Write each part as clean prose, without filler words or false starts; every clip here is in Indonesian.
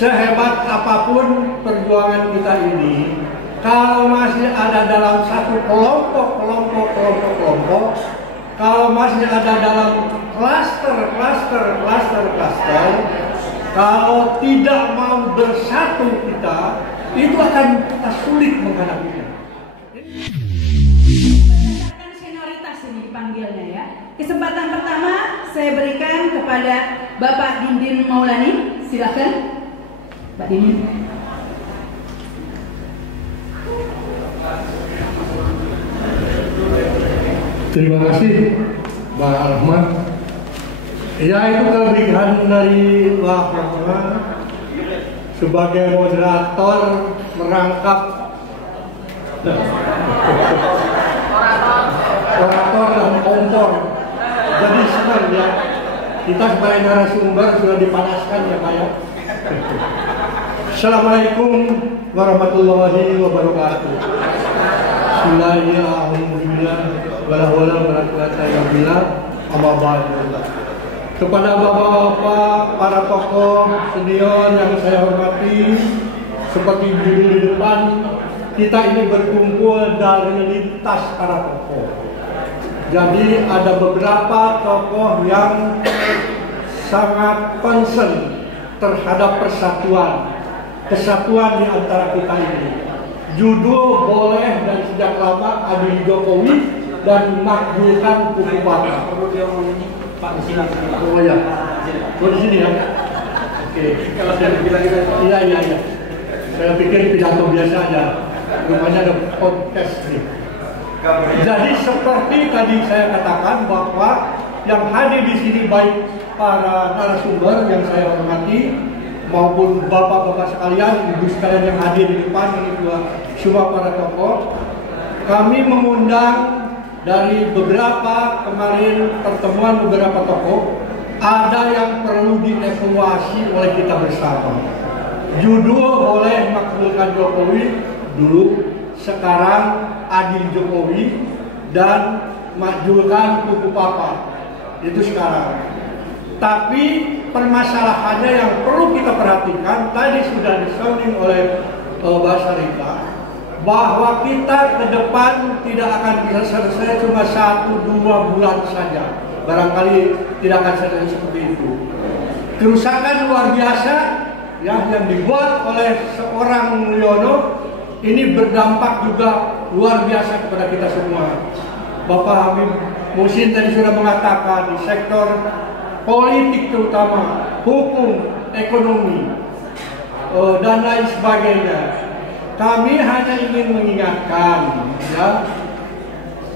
sehebat apapun perjuangan kita ini, kalau masih ada dalam satu kelompok, kalau masih ada dalam klaster, kalau tidak mau bersatu kita, itu akan sulit menghadapinya. Berdasarkan senioritas ini dipanggilnya ya. Kesempatan pertama saya berikan kepada Bapak Dindin Maulani. Silakan, Pak Dindin. Terima kasih, Mbak Rahmat. Ya, itu kelebihan dari Mbak Rahmat sebagai moderator merangkap orator dan kompor. Jadi senang ya, kita sebagai narasumber sudah dipanaskan ya Pak ya. Assalamualaikum warahmatullahi wabarakatuh. Kepada bapak-bapak, para tokoh senior yang saya hormati, seperti judul di depan, kita ini berkumpul dari lintas para tokoh. Jadi ada beberapa tokoh yang sangat concern terhadap kesatuan di antara kita ini. Judul boleh dan sejak lama adil Jokowi dan makbulkan kubu Bapak. Pak di sini. Oh ya. Oh di sini ya. Oke. Kalau saya bilang iya. Saya pikir pidato biasa aja. Rupanya ada podcast nih. Jadi seperti tadi saya katakan bahwa yang hadir di sini baik para narasumber yang saya hormati maupun bapak-bapak sekalian, ibu sekalian yang hadir di depan ini semua para tokoh, kami mengundang dari beberapa kemarin pertemuan beberapa tokoh, ada yang perlu dievaluasi oleh kita bersama. Judul boleh makbulkan Jokowi dulu, sekarang adil Jokowi dan makbulkan kubu Papa. Itu sekarang. Tapi permasalahannya yang perlu kita perhatikan, tadi sudah disounding oleh Mbak Sarita, bahwa kita ke depan tidak akan bisa selesai cuma 1-2 bulan saja. Barangkali tidak akan selesai seperti itu. Kerusakan luar biasa ya, yang dibuat oleh seorang Mulyono ini berdampak juga luar biasa kepada kita semua. Bapak Habib Muhsin tadi sudah mengatakan di sektor politik terutama, hukum, ekonomi, dan lain sebagainya. Kami hanya ingin mengingatkan ya,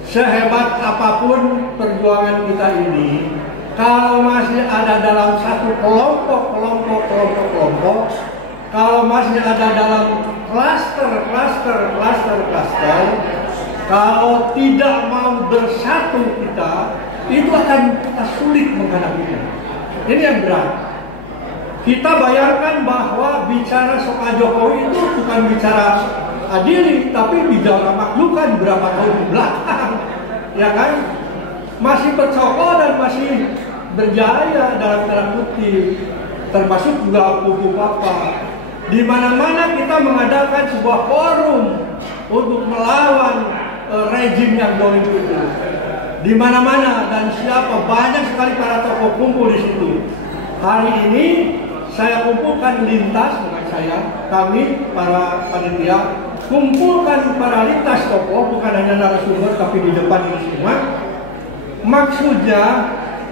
sehebat apapun perjuangan kita ini, kalau masih ada dalam satu kelompok, kalau masih ada dalam klaster, kalau tidak mau bersatu kita, itu akan sulit menghadapinya. Ini yang berat. Kita bayangkan bahwa bicara soal Jokowi itu bukan bicara adili, tapi bicara maklukan berapa tahun di belakang, ya kan? Masih bercokol dan masih berjaya dalam tanda kutip, termasuk juga kubu Papa. Di mana-mana kita mengadakan sebuah forum untuk melawan rejim yang dolim itu. Di mana-mana dan siapa, banyak sekali para tokoh kumpul di situ. Hari ini saya kumpulkan lintas dengan saya, kami para panitia kumpulkan para lintas tokoh, bukan hanya narasumber tapi di depan ini semua. Maksudnya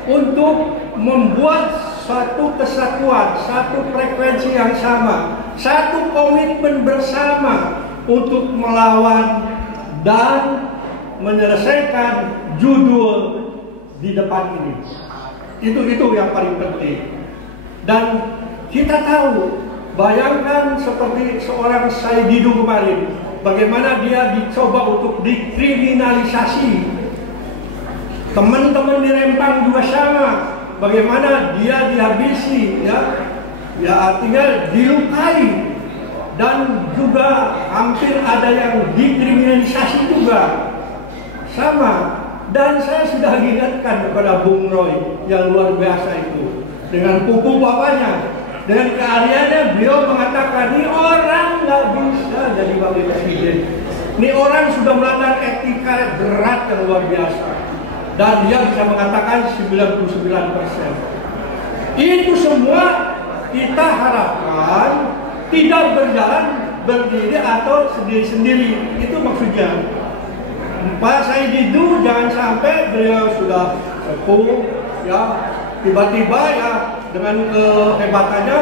untuk membuat satu kesatuan, satu frekuensi yang sama, satu komitmen bersama untuk melawan dan menyelesaikan judul di depan ini. Itu yang paling penting. Dan kita tahu, bayangkan seperti seorang Said Didu kemarin, bagaimana dia dicoba untuk dikriminalisasi. Teman-teman di Rempang juga sama, bagaimana dia dihabisi, ya artinya dilukai, dan juga hampir ada yang dikriminalisasi juga, sama. Dan saya sudah ingatkan kepada Bung Roy yang luar biasa itu dengan kubu bapaknya, dengan keahliannya beliau mengatakan ini orang nggak bisa jadi wakil presiden. Ini orang sudah melanggar etika berat yang luar biasa. Dan dia bisa mengatakan 99%. Itu semua kita harapkan tidak berjalan berdiri atau sendiri-sendiri. Itu maksudnya. Pak Said Didu jangan sampai beliau sudah sepuh, ya tiba-tiba ya dengan kehebatannya,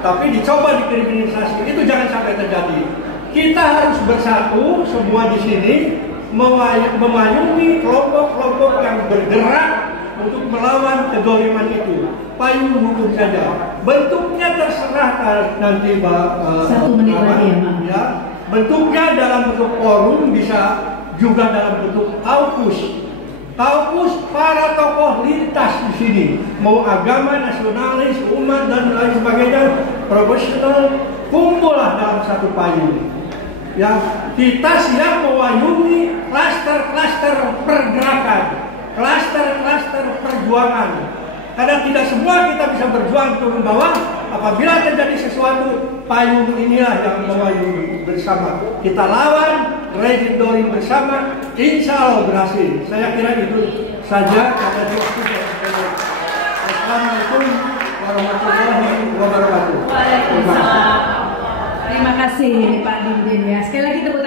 tapi dicoba dikriminalisasi. Itu jangan sampai terjadi. Kita harus bersatu semua di sini memayungi kelompok-kelompok yang bergerak untuk melawan kezaliman itu. Payung hukum saja. Bentuknya terserah nanti Pak. 1 menit lagi ya, Pak. Ya, bentuknya dalam bentuk forum, bisa juga dalam bentuk AUKUS. AUKUS para tokoh lintas di sini, mau agama, nasionalis, umat dan lain sebagainya, profesional, kumpullah dalam satu payung. Ya, kita siap mewayungi klaster-klaster pergerakan, klaster-klaster perjuangan. Karena tidak semua kita bisa berjuang turun bawah. Apabila terjadi sesuatu, payung inilah yang mewayungi bersama. Kita lawan rezim dolim bersama, insya Allah berhasil. Saya kira itu saja. Assalamualaikum warahmatullahi wabarakatuh. Waalaikumsalam. Terima kasih Pak Dindin ya. Sekali lagi tepuk